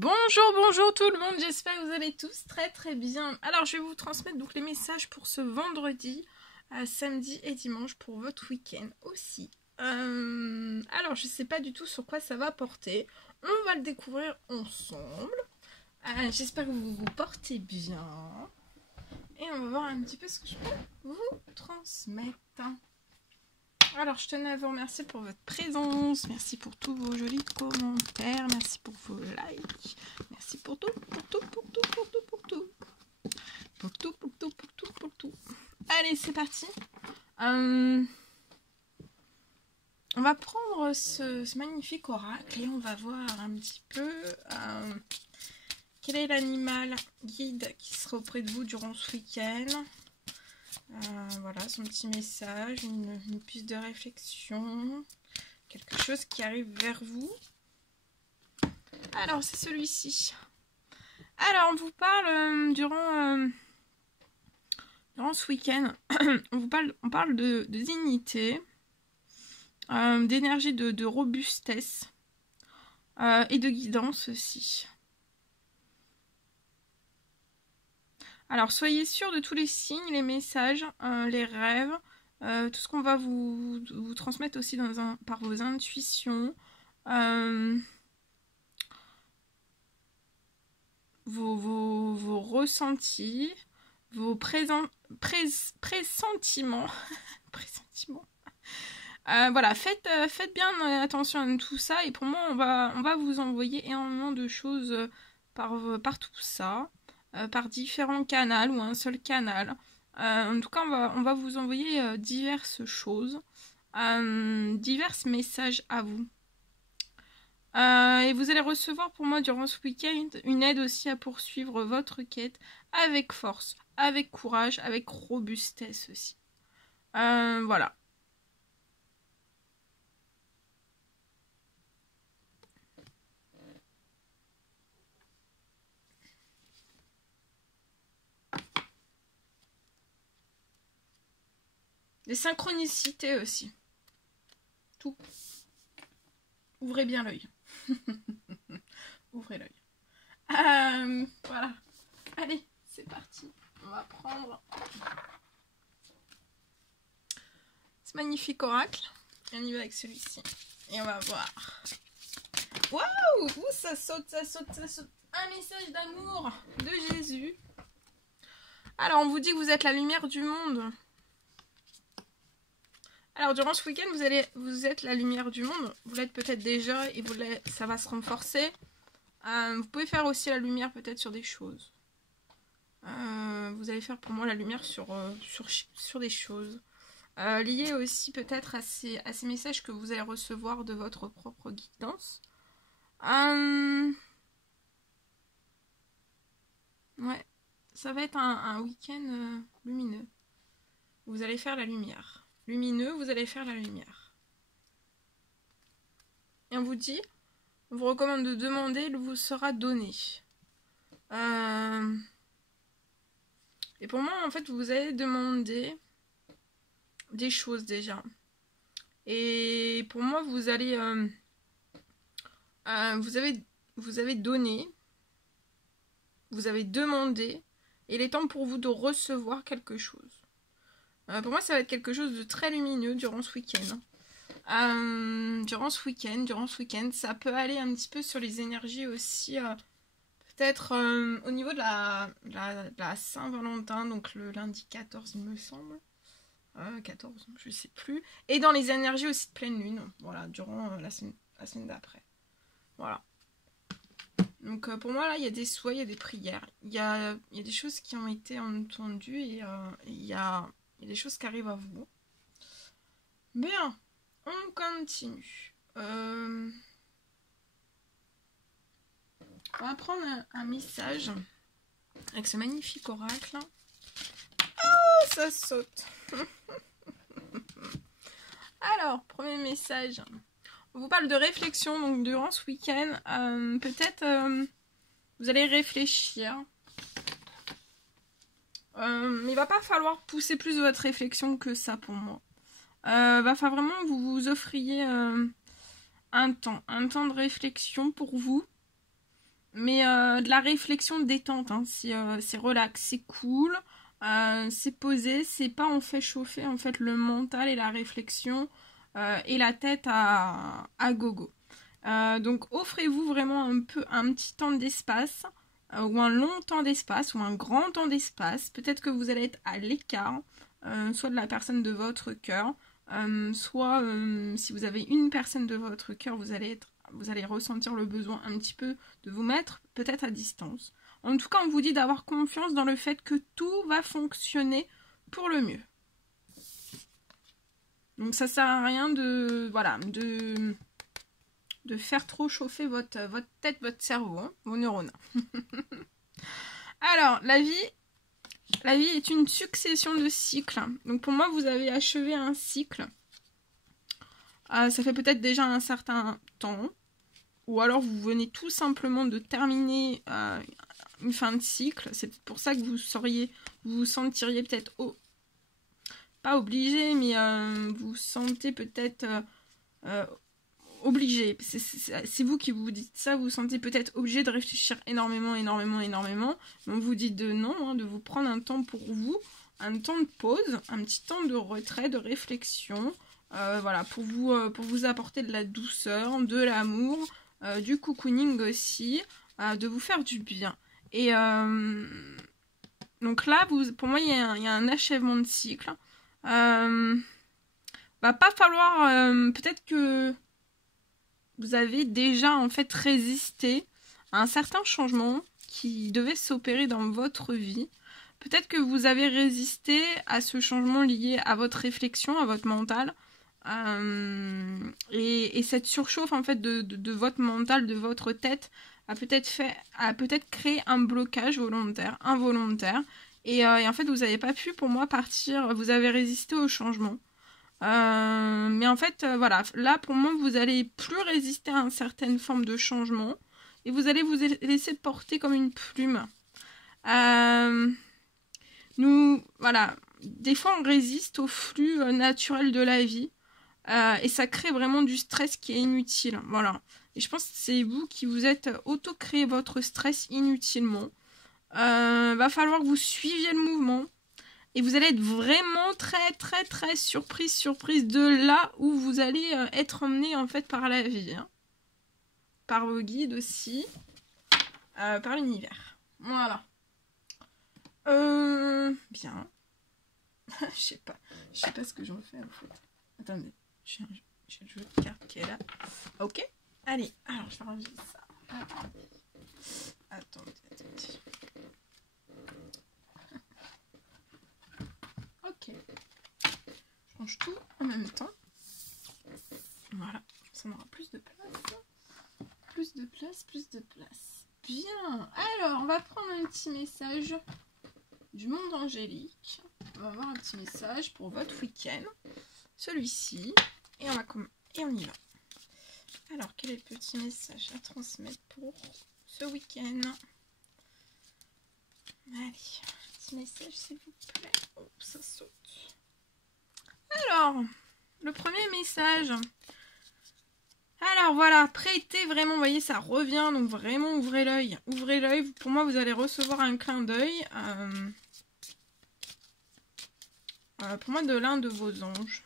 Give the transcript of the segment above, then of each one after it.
Bonjour tout le monde, j'espère que vous allez tous très bien. Alors je vais vous transmettre donc les messages pour ce vendredi, samedi et dimanche pour votre week-end aussi. Alors je sais pas du tout sur quoi ça va porter, on va le découvrir ensemble. J'espère que vous vous portez bien. Et on va voir un petit peu ce que je peux vous transmettre. Alors, je tenais à vous remercier pour votre présence. Merci pour tous vos jolis commentaires. Merci pour vos likes. Merci pour tout. Pour tout. Allez, c'est parti. On va prendre ce magnifique oracle et on va voir un petit peu quel est l'animal guide qui sera auprès de vous durant ce week-end. Voilà son petit message, une piste de réflexion, quelque chose qui arrive vers vous. Alors c'est celui-ci. Alors on vous parle durant ce week-end, on parle de dignité, d'énergie, de robustesse et de guidance aussi. Alors, soyez sûr de tous les signes, les messages, les rêves, tout ce qu'on va vous transmettre aussi par vos intuitions, vos ressentis, vos pressentiments. Pressentiments. Voilà, faites bien attention à tout ça. Et pour moi, on va vous envoyer énormément de choses par tout ça. Par différents canaux ou un seul canal. En tout cas, on va vous envoyer diverses choses, divers messages à vous. Et vous allez recevoir pour moi durant ce week-end une aide aussi à poursuivre votre quête avec force, avec courage, avec robustesse aussi. Voilà. Les synchronicités aussi. Tout. Ouvrez bien l'œil. Ouvrez l'œil. Voilà. Allez, c'est parti. On va prendre ce magnifique oracle. Et on y va avec celui-ci. Et on va voir. Waouh! Ça saute. Un message d'amour de Jésus. Alors, on vous dit que vous êtes la lumière du monde. Alors, durant ce week-end, vous êtes la lumière du monde. Vous l'êtes peut-être déjà et ça va se renforcer. Vous pouvez faire aussi la lumière peut-être sur des choses. Vous allez faire pour moi la lumière sur des choses. Liées aussi peut-être à ces messages que vous allez recevoir de votre propre guidance. Ouais, ça va être un week-end lumineux. Vous allez faire la lumière. Lumineux, vous allez faire la lumière. Et on vous recommande de demander, il vous sera donné. Et pour moi, en fait, vous allez demander des choses déjà. Et pour moi, vous allez... vous avez donné, vous avez demandé, et il est temps pour vous de recevoir quelque chose. Pour moi, ça va être quelque chose de très lumineux durant ce week-end. Durant ce week-end, ça peut aller un petit peu sur les énergies aussi, peut-être au niveau de la Saint-Valentin, donc le lundi 14, il me semble. 14, je sais plus. Et dans les énergies aussi de pleine lune, voilà, durant la semaine d'après. Voilà. Donc pour moi, là, il y a des souhaits, il y a des prières. Il y a des choses qui ont été entendues et il y a des choses qui arrivent à vous. Bien, on continue. On va prendre un message avec ce magnifique oracle. Oh, ça saute. Alors, premier message. On vous parle de réflexion, donc durant ce week-end, peut-être vous allez réfléchir. Mais il va pas falloir pousser plus votre réflexion que ça pour moi. Va falloir vraiment que vous vous offriez un temps de réflexion pour vous. mais de la réflexion détente, hein. C'est relax, c'est cool, c'est posé, c'est pas on fait chauffer en fait le mental et la réflexion et la tête à gogo. Donc offrez-vous vraiment un petit temps d'espace, ou un long temps d'espace, ou un grand temps d'espace. Peut-être que vous allez être à l'écart, soit de la personne de votre cœur, soit si vous avez une personne de votre cœur, vous allez ressentir le besoin un petit peu de vous mettre peut-être à distance. En tout cas, on vous dit d'avoir confiance dans le fait que tout va fonctionner pour le mieux. Donc ça sert à rien de faire trop chauffer votre tête, votre cerveau, hein, vos neurones. Alors, la vie est une succession de cycles. Donc pour moi, vous avez achevé un cycle. Ça fait peut-être déjà un certain temps. Ou alors vous venez tout simplement de terminer une fin de cycle. C'est pour ça que vous vous sentiriez peut-être pas obligé, mais vous sentez peut-être obligé. C'est vous qui vous dites ça, vous vous sentez peut-être obligé de réfléchir énormément. Mais on vous dit de non, hein, de vous prendre un temps pour vous, un temps de pause, un petit temps de retrait, de réflexion, voilà, pour vous apporter de la douceur, de l'amour, du cocooning aussi, de vous faire du bien. Et donc là, pour moi, il y a un achèvement de cycle. Va pas falloir, peut-être que vous avez déjà en fait résisté à un certain changement qui devait s'opérer dans votre vie. Peut-être que vous avez résisté à ce changement lié à votre réflexion, à votre mental. Et cette surchauffe en fait de votre mental, de votre tête, a peut-être créé un blocage volontaire, involontaire. Et en fait, vous n'avez pas pu, pour moi, partir. Vous avez résisté au changement. Mais en fait, voilà, là pour moi, vous allez plus résister à une certaine forme de changement et vous allez vous laisser porter comme une plume. Voilà, des fois on résiste au flux naturel de la vie et ça crée vraiment du stress qui est inutile. Voilà, et je pense que c'est vous qui vous êtes auto-créé votre stress inutilement. Va falloir que vous suiviez le mouvement. Et vous allez être vraiment très surprise de là où vous allez être emmené en fait par la vie. Hein. Par vos guides aussi. Par l'univers. Voilà. Bien. Je sais pas ce que j'en fais en fait. Attendez. J'ai un jeu de cartes qui est là. Ok. Allez. Alors je vais ranger ça. Attendez. Ok. Je range tout en même temps. Voilà. Ça m'aura plus de place. Plus de place. Bien. Alors, on va prendre un petit message du monde angélique. On va avoir un petit message pour votre week-end. Celui-ci. Et on y va. Alors, quel est le petit message à transmettre pour ce week-end? Allez, petit message s'il vous plaît. Oh, ça saute. Alors, le premier message. Alors voilà, prêtez vraiment, vous voyez, ça revient, donc vraiment ouvrez l'œil. Ouvrez l'œil, pour moi vous allez recevoir un clin d'œil. Pour moi de l'un de vos anges.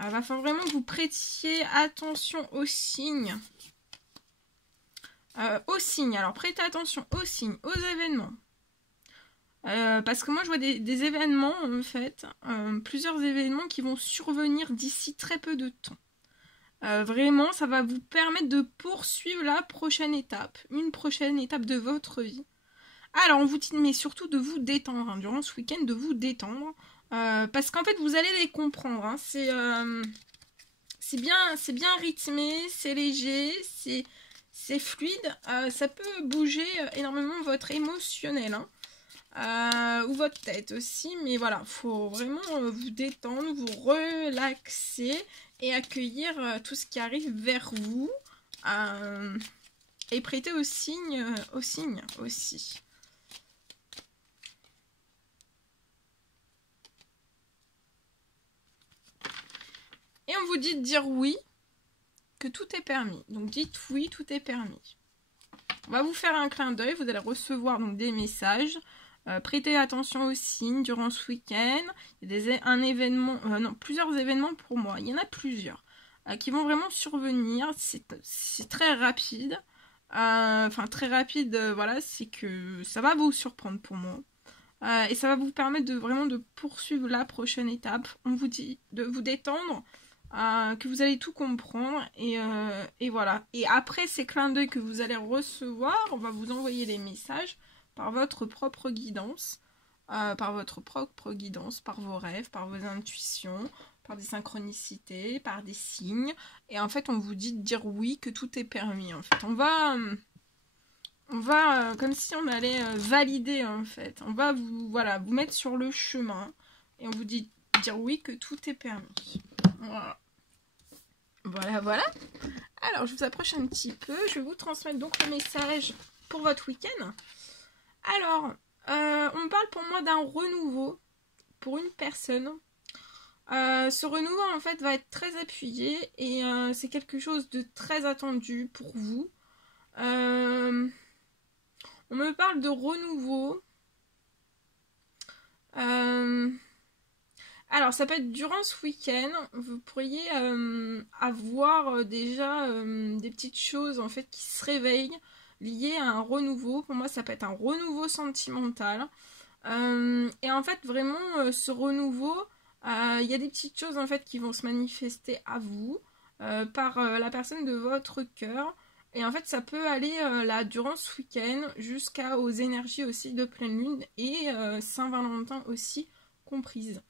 Il va falloir vraiment que vous prêtiez attention aux signes. Alors prêtez attention aux signes, aux événements. Parce que moi je vois des événements en fait, plusieurs événements qui vont survenir d'ici très peu de temps. Vraiment, ça va vous permettre de poursuivre la prochaine étape, une prochaine étape de votre vie. Alors, on vous dit, mais surtout de vous détendre, hein, durant ce week-end, de vous détendre, parce qu'en fait, vous allez les comprendre. Hein, c'est bien rythmé, c'est léger, c'est fluide, ça peut bouger énormément votre émotionnel, hein, ou votre tête aussi, mais voilà, faut vraiment vous détendre, vous relaxer et accueillir tout ce qui arrive vers vous et prêter aux signes aussi. Et on vous dit de dire oui, que tout est permis. Donc dites oui, tout est permis. On va vous faire un clin d'œil, vous allez recevoir donc des messages. Prêtez attention aux signes durant ce week-end. Il y a plusieurs événements pour moi. Il y en a plusieurs qui vont vraiment survenir. C'est très rapide. Enfin, très rapide, voilà, c'est que ça va vous surprendre pour moi. Et ça va vous permettre de poursuivre la prochaine étape. On vous dit de vous détendre, que vous allez tout comprendre. Et voilà. Et après ces clins d'œil que vous allez recevoir, on va vous envoyer des messages par votre propre guidance, par vos rêves, par vos intuitions, par des synchronicités, par des signes. Et en fait, on vous dit de dire oui, que tout est permis. En fait, on va comme si on allait valider, en fait. On va vous mettre sur le chemin. Et on vous dit de dire oui, que tout est permis. Voilà. Alors, je vous approche un petit peu. Je vais vous transmettre donc le message pour votre week-end. Alors, on parle pour moi d'un renouveau pour une personne. Ce renouveau, en fait, va être très appuyé et c'est quelque chose de très attendu pour vous. On me parle de renouveau. Alors, ça peut être durant ce week-end. Vous pourriez avoir déjà des petites choses, en fait, qui se réveillent liées à un renouveau. Pour moi, ça peut être un renouveau sentimental. Et en fait, vraiment, ce renouveau, il y a des petites choses, en fait, qui vont se manifester à vous par la personne de votre cœur. Et en fait, ça peut aller là, durant ce week-end, jusqu'aux énergies aussi de pleine lune et Saint-Valentin aussi comprises.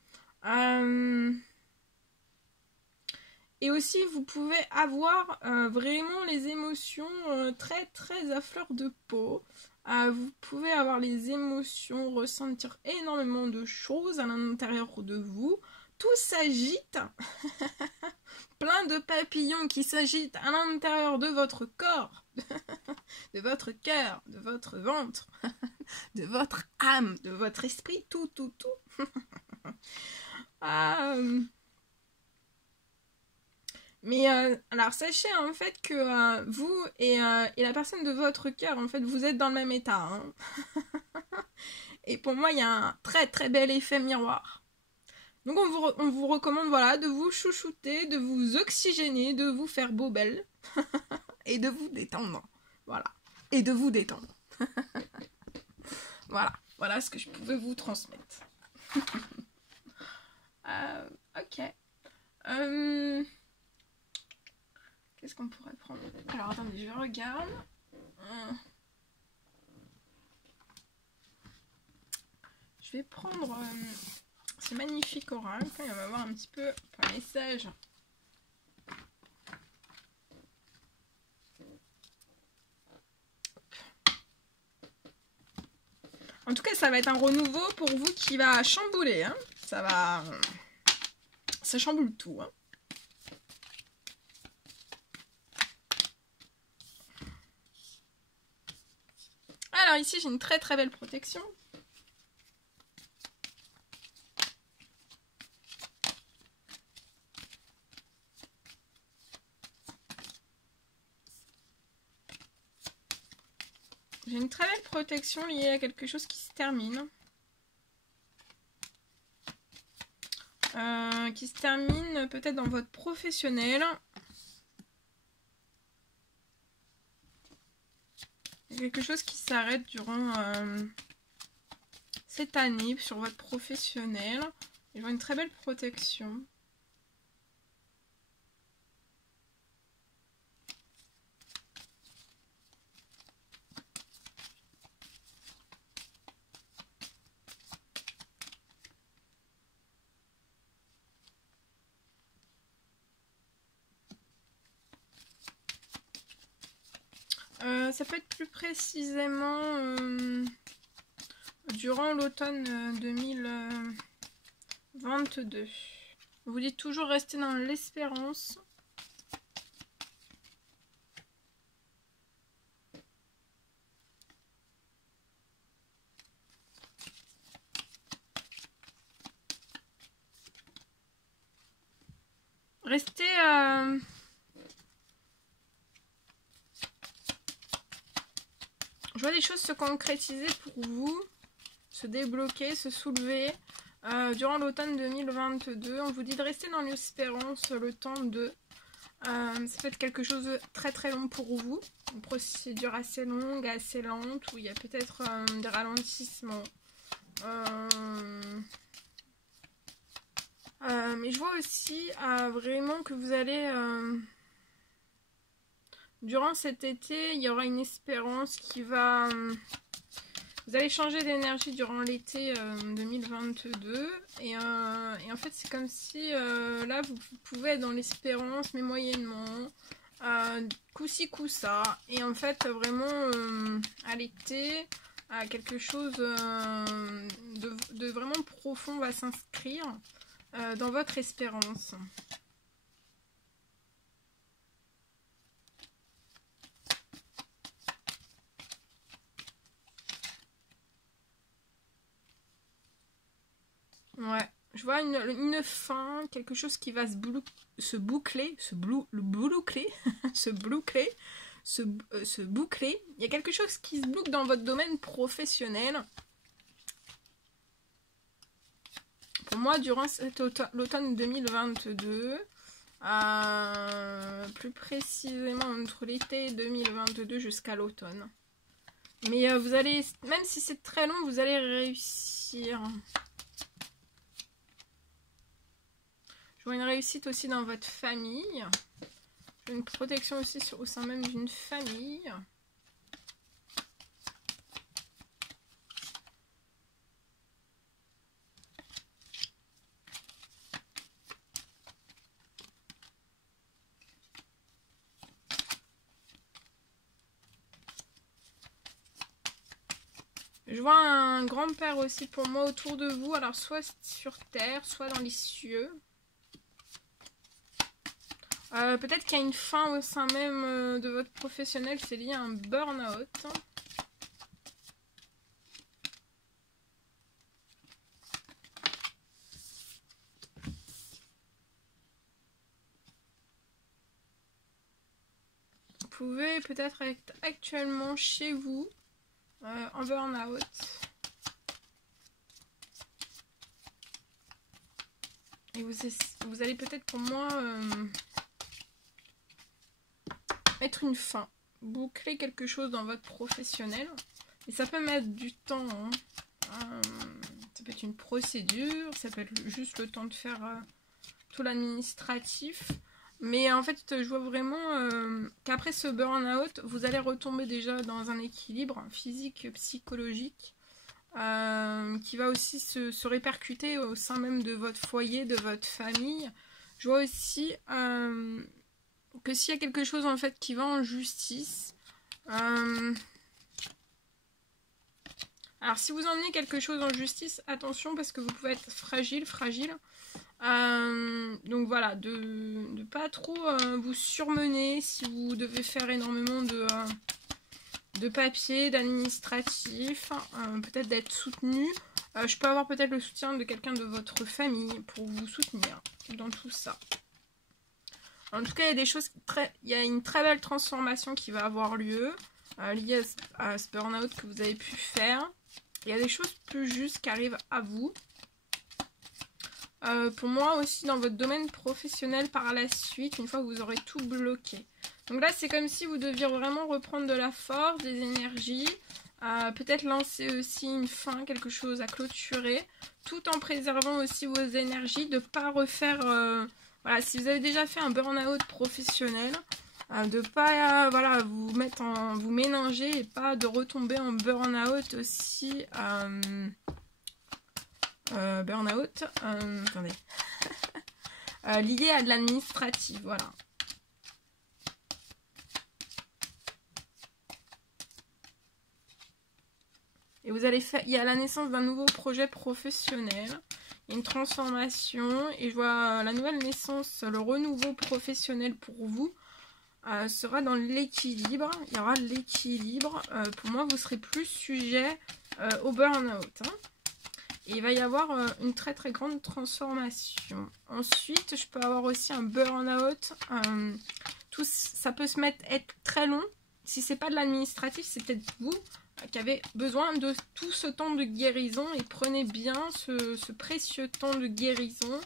Et aussi, vous pouvez avoir vraiment les émotions très très à fleur de peau. Vous pouvez avoir les émotions, ressentir énormément de choses à l'intérieur de vous. Tout s'agite. Plein de papillons qui s'agitent à l'intérieur de votre corps, de votre cœur, de votre ventre, de votre âme, de votre esprit, tout. Mais alors sachez en fait que vous et la personne de votre cœur, en fait, vous êtes dans le même état. Hein. Et pour moi, il y a un très très bel effet miroir. Donc on vous recommande de vous chouchouter, de vous oxygéner, de vous faire beau belle et de vous détendre. Voilà. Et de vous détendre. Voilà ce que je pouvais vous transmettre. Ok. Qu'est-ce qu'on pourrait prendre? Alors attendez, je regarde. Je vais prendre ce magnifique oracle. On va voir un petit peu un message. En tout cas, ça va être un renouveau pour vous qui va chambouler. Hein. Ça chamboule tout. Hein. Alors ici, j'ai une très très belle protection. J'ai une très belle protection liée à quelque chose qui se termine. Qui se termine peut-être dans votre professionnel. Quelque chose qui s'arrête durant cette année sur votre professionnel. Ils ont une très belle protection. Ça peut être plus précisément durant l'automne 2022. Vous dites toujours rester dans l'espérance. Restez... Je vois des choses se concrétiser pour vous, se débloquer, se soulever durant l'automne 2022. On vous dit de rester dans l'espérance le temps de... ça peut être quelque chose de très très long pour vous. Une procédure assez longue, assez lente, où il y a peut-être des ralentissements. Mais je vois aussi vraiment que vous allez... durant cet été, il y aura une espérance qui va... vous allez changer d'énergie durant l'été 2022. Et en fait, c'est comme si là, vous pouvez être dans l'espérance, mais moyennement. Coup-ci, coup-ça. Et en fait, vraiment, à l'été, quelque chose de vraiment profond va s'inscrire dans votre espérance. Ouais, je vois une fin, quelque chose qui va se boucler. Il y a quelque chose qui se boucle dans votre domaine professionnel. Pour moi, durant l'automne 2022, plus précisément entre l'été 2022 jusqu'à l'automne. Mais vous allez, même si c'est très long, vous allez réussir. Je vois une réussite aussi dans votre famille. Je vois une protection aussi au sein même d'une famille. Je vois un grand-père aussi pour moi autour de vous. Alors soit sur terre, soit dans les cieux. Peut-être qu'il y a une fin au sein même de votre professionnel. C'est lié à un burn-out. Vous pouvez peut-être être actuellement chez vous. En burn-out. Et vous allez peut-être pour moi mettre une fin. Boucler quelque chose dans votre professionnel. Et ça peut mettre du temps. Hein. Ça peut être une procédure. Ça peut être juste le temps de faire tout l'administratif. Mais en fait, je vois vraiment qu'après ce burn-out, vous allez retomber déjà dans un équilibre physique, psychologique, qui va aussi se répercuter au sein même de votre foyer, de votre famille. Je vois aussi que s'il y a quelque chose en fait qui va en justice, alors si vous emmenez quelque chose en justice, attention parce que vous pouvez être fragile. Donc voilà, de pas trop vous surmener si vous devez faire énormément de papiers, d'administratifs, peut-être d'être soutenu. Je peux avoir peut-être le soutien de quelqu'un de votre famille pour vous soutenir dans tout ça. En tout cas, il y a des choses il y a une très belle transformation qui va avoir lieu liée à ce burn-out que vous avez pu faire. Il y a des choses plus justes qui arrivent à vous. Pour moi aussi dans votre domaine professionnel par la suite, une fois que vous aurez tout bloqué. Donc là c'est comme si vous deviez vraiment reprendre de la force, des énergies, peut-être lancer aussi une fin, quelque chose à clôturer, tout en préservant aussi vos énergies, de ne pas refaire, voilà, si vous avez déjà fait un burn-out professionnel, de ne pas voilà, vous ménanger et pas de retomber en burn-out aussi. Burn-out, attendez, lié à de l'administratif, voilà. Et vous allez faire, il y a la naissance d'un nouveau projet professionnel, une transformation, et je vois la nouvelle naissance, le renouveau professionnel pour vous sera dans l'équilibre. Il y aura l'équilibre. Pour moi, vous serez plus sujet au burn-out. Hein. Et il va y avoir une très très grande transformation. Ensuite, je peux avoir aussi un burn-out. Ça peut être très long. Si c'est pas de l'administratif, c'est peut-être vous. qui avez besoin de tout ce temps de guérison. Et prenez bien ce précieux temps de guérison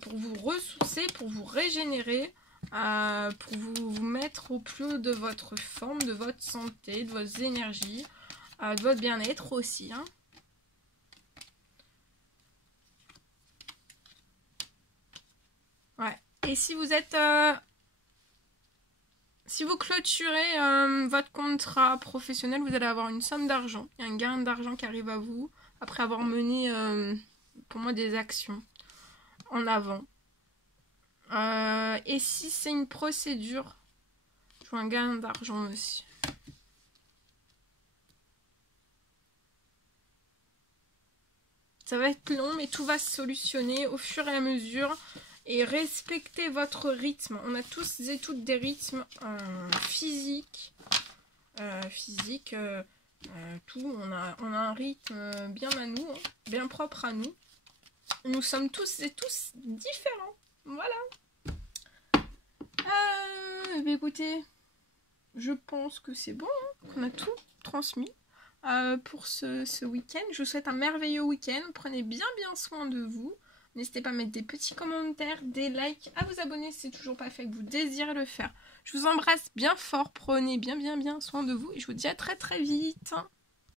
pour vous ressourcer, pour vous régénérer, pour vous mettre au plus haut de votre forme, de votre santé, de vos énergies, de votre bien-être aussi. Hein. Ouais. Et si vous êtes... si vous clôturez votre contrat professionnel, vous allez avoir une somme d'argent. Il y a un gain d'argent qui arrive à vous après avoir mené, pour moi, des actions en avant. Et si c'est une procédure, je vois un gain d'argent aussi. Ça va être long, mais tout va se solutionner au fur et à mesure. Et respectez votre rythme. On a tous et toutes des rythmes physiques. Tout. On a un rythme bien à nous, hein, bien propre à nous. Nous sommes tous et tous différents. Voilà. Écoutez, je pense que c'est bon, hein, qu'on a tout transmis pour ce week-end. Je vous souhaite un merveilleux week-end. Prenez bien soin de vous. N'hésitez pas à mettre des petits commentaires, des likes, à vous abonner si c'est toujours pas fait, que vous désirez le faire. Je vous embrasse bien fort, prenez bien soin de vous et je vous dis à très vite.